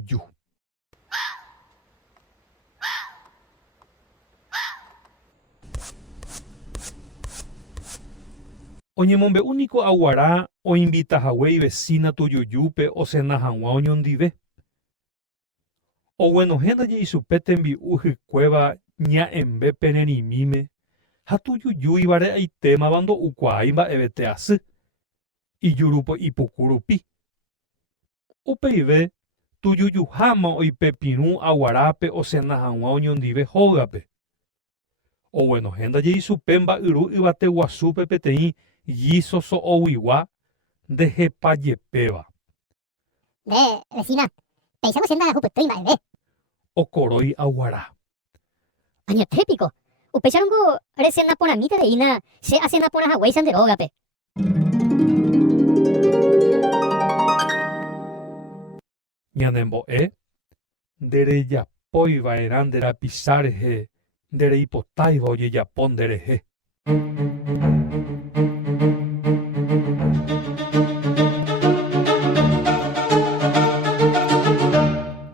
tujuju. Oñemombe'úniko aguara oimbitahaguéi vecina tujujúpe osẽna hag̃ua oñondive. Oguenohéndaje ichupe tembi'u hykuen ña'embe pererĩmíme ha tujujúiva re'aitémava ndo'ukuaái mba'evete asy ijurúpe ipuku rupi. Upeive tujujuháma oipepirũ aguarápe osẽna hag̃ua oñondive hógape. Oguenohéndaje ichupe mba'yru yvate guasúpe peteĩ guiso so'oguigua ndehepajepéva. Vecina, péichaguyénda hupytýi mba'eve. Okorói aguara. Añetépiko. Upéicharõngo resenaporãmítareína che asenaporãhaguéi chande rógape. Ñanembo'e nderejapóiva'erã nderapicha rehe ndereipotáiva ojejapo nderehe.